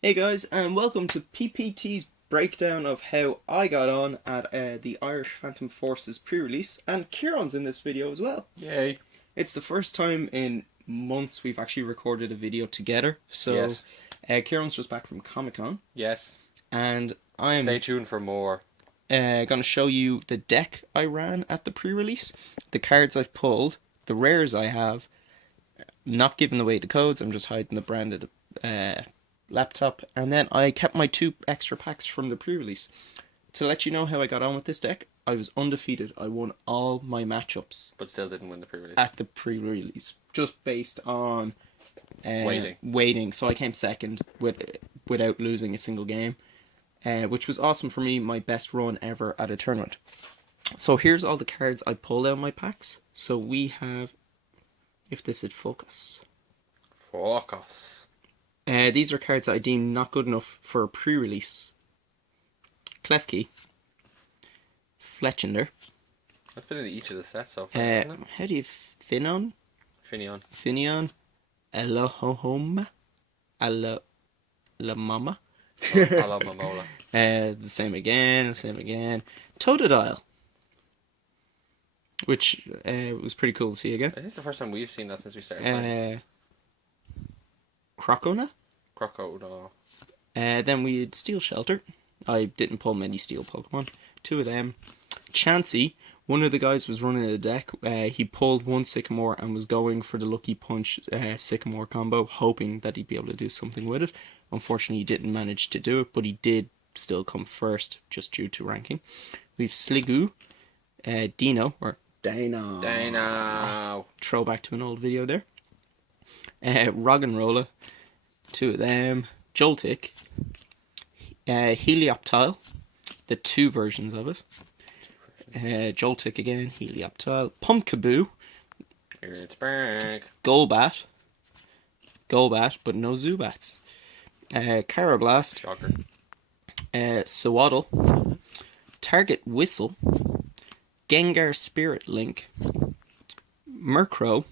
Hey guys, and welcome to PPT's breakdown of how I got on at the Irish Phantom Forces pre-release, and Kieran's in this video as well. Yay. It's the first time in months we've actually recorded a video together, so Yes. Kieran's just back from Comic-Con, Yes. and I'm Stay tuned for more. going to show you the deck I ran at the pre-release, the cards I've pulled, the rares I have, not giving away the codes, I'm just hiding the branded laptop, and then I kept my 2 extra packs from the pre-release. To let you know how I got on with this deck, I was undefeated. I won all my matchups But still didn't win the pre-release. at the pre-release, just based on Waiting. So I came second without losing a single game, which was awesome for me, my best run ever at a tournament. So here's all the cards I pulled out of my packs. So we have, if this would focus. Focus. These are cards that I deem not good enough for a pre-release. Klefki, Fletchender. That's been in each of the sets so far, hasn't it? How do you Finon? Finion. Finion, Elohoma, La Mama. I love Momola. The same again. Totodile, which was pretty cool to see again. I think it's the first time we've seen that since we started playing. Crocona. Crocodile. Then we had Steel Shelter. I didn't pull many steel Pokemon. 2 of them. Chansey. One of the guys was running a deck. He pulled 1 Sycamore and was going for the Lucky Punch Sycamore combo, hoping that he'd be able to do something with it. Unfortunately, he didn't manage to do it, but he did still come first, just due to ranking. We've Sliggoo, Dino, or Dino. Throwback to an old video there. Roggenrola, 2 of them. Joltik, Helioptile, the 2 versions of it. Joltik again, Helioptile. Pumpkaboo, It's back. Golbat, but no Zubats. Carablast, Shocker. Sawaddle, Target Whistle, Gengar Spirit Link, Murkrow,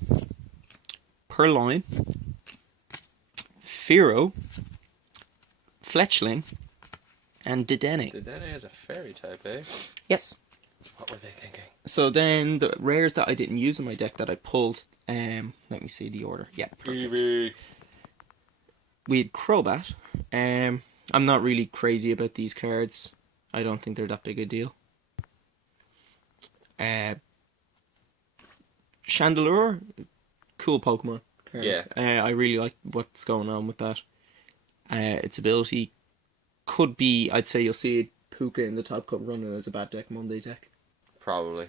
Purloin, Fearow, Fletchling, and Dedenne. Dedenne is a fairy type, eh? Yes. What were they thinking? So then the rares that I didn't use in my deck that I pulled, let me see the order. Yeah, perfect. Eevee. We had Crobat. I'm not really crazy about these cards. I don't think they're that big a deal. Chandelure, cool Pokemon card. Yeah. I really like what's going on with that. Its ability could be, I'd say you'll see Puka in the Top Cut running as a bad deck Monday deck. Probably.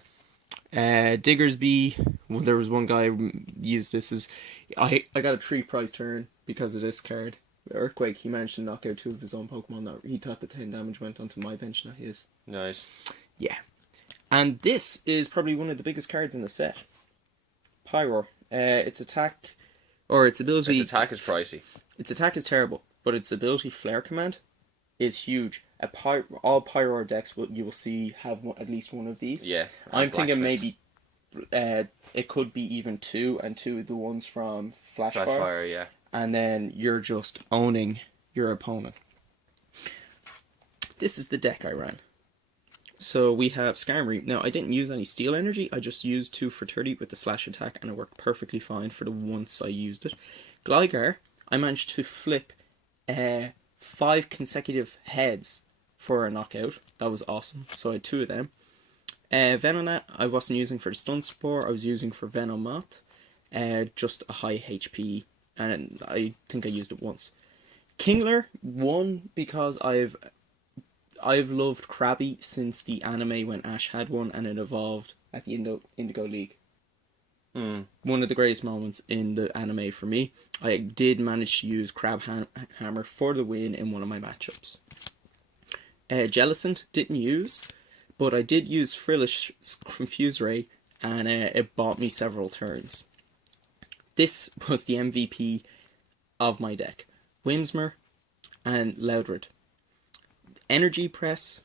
Diggersby, well, there was one guy who used this as, I got a 3 prize turn because of this card. Earthquake, he managed to knock out 2 of his own Pokemon that he thought the 10 damage went onto my bench, not his. Nice. Yeah. And this is probably one of the biggest cards in the set. Pyroar. Its attack, or its ability... Its attack is pricey. Its attack is terrible, but its ability Flare Command is huge. All Pyroar decks you will see have at least one of these. Yeah. I'm thinking Blacksmiths. maybe it could be even 2, and 2 of the ones from Flashfire. Flashfire, yeah. And then you're just owning your opponent. This is the deck I ran. So we have Skarmory. Now, I didn't use any Steel Energy. I just used 2 for 30 with the Slash attack, and it worked perfectly fine for the once I used it. Gligar, I managed to flip 5 consecutive heads for a knockout. That was awesome. So I had 2 of them. Venonat, I wasn't using for the Stun Spore. I was using for Venomoth. Just a high HP, and I think I used it once. Kingler, 1 because I've loved Krabby since the anime when Ash had one and it evolved at the Indigo League. One of the greatest moments in the anime for me. I did manage to use Crab Hammer for the win in one of my matchups. Jellicent didn't use, but I did use Frillish's Confuse Ray, and it bought me several turns. This was the MVP of my deck. Whimsmer and Loudred. Energy Press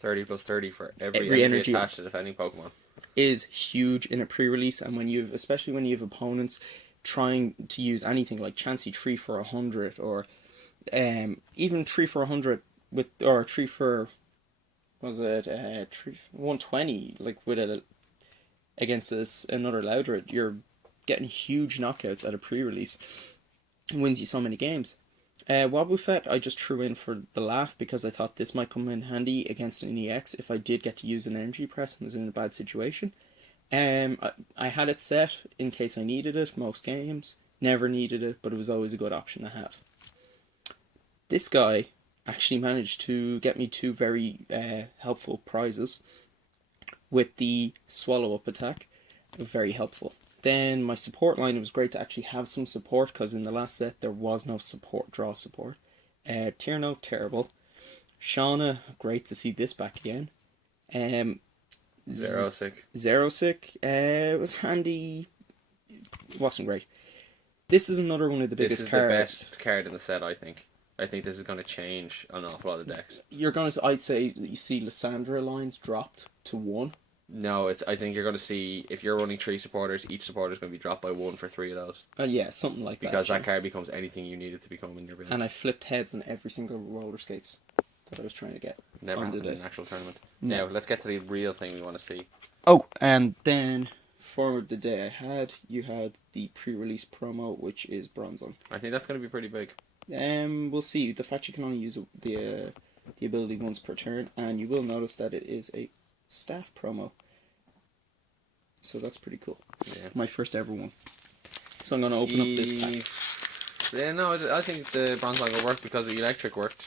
30 plus 30 for every Every energy energy. attached to defending Pokemon. is huge in a pre-release, and especially when you have opponents trying to use anything like Chansey 3 for 100 or Even 3 for 100 with, or 3 for, was it 120, like with a against another Loudred, you're getting huge knockouts at a pre-release. It wins you so many games. Wobbuffet I just threw in for the laugh because I thought this might come in handy against an EX if I did get to use an energy press and was in a bad situation. I had it set in case I needed it most games. Never needed it, but it was always a good option to have. This guy actually managed to get me 2 very helpful prizes with the swallow up attack. Very helpful. Then my support line, it was great to actually have some support because in the last set there was no support, draw support. Tierno, terrible. Shauna, great to see this back again. Zerosic. It was handy. It wasn't great. This is another one of the biggest This is cards. the best card in the set, I think. I think this is going to change an awful lot of decks. You're going to, I'd say, you see Lysandra lines dropped to 1. No, I think you're going to see, if you're running 3 supporters, each supporter is going to be dropped by 1 for 3 of those. Yeah, something like because that. that card becomes anything you need it to become in your build. And I flipped heads on every single roller skates that I was trying to get. Never happened in an actual tournament. Now, let's get to the real thing we want to see. Oh, and then for the day I had, you had the pre-release promo, which is Bronzong. I think that's going to be pretty big. We'll see. The fact you can only use the ability once per turn, and you will notice that it is a staff promo. So that's pretty cool. Yeah. My first ever one. So I'm going to open up this pack. Yeah, no, I think the Bronzong will work because the electric worked.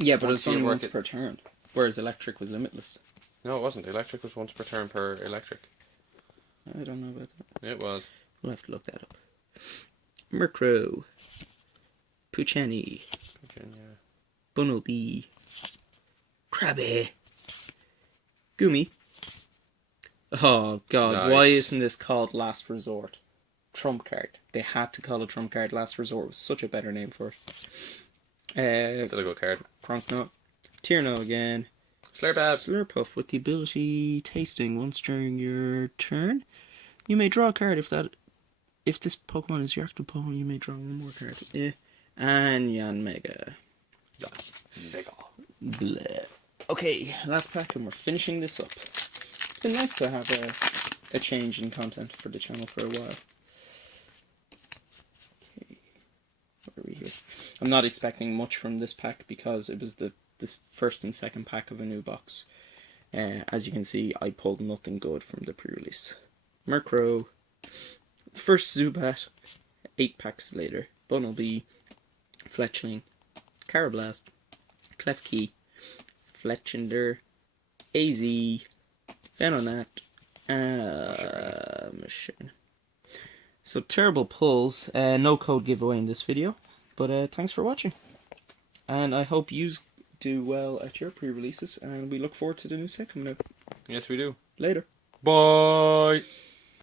Yeah, but Once it's only you work once it- per turn, whereas electric was limitless. No, it wasn't. Electric was once per turn per electric. I don't know about that. It was. We'll have to look that up. Murkrow, Puchani, Virginia. Bunnelby, Krabby, Gumi. Oh god, Nice. why isn't this called Last Resort? Trump card. They had to call it Trump card. Last Resort was such a better name for it. Still a good card. Cronknot, Tierno again. Slurpab. Slurpuff with the ability tasting once during your turn. You may draw a card if this Pokemon is your active Pokemon, you may draw one more card. And Yanmega. Mega. Bleh. Okay, last pack and we're finishing this up. It's been nice to have a change in content for the channel for a while. Okay, what are we here? I'm not expecting much from this pack because it was this first and second pack of a new box. As you can see, I pulled nothing good from the pre-release. Murkrow, first Zubat, 8 packs later. Bunnelby, Fletchling, Carablast, Klefki, Fletchinder, AZ, Venonat, Machine. So terrible pulls. No code giveaway in this video, but thanks for watching. And I hope you do well at your pre-releases, and we look forward to the new set coming out. Yes, we do. Later. Bye.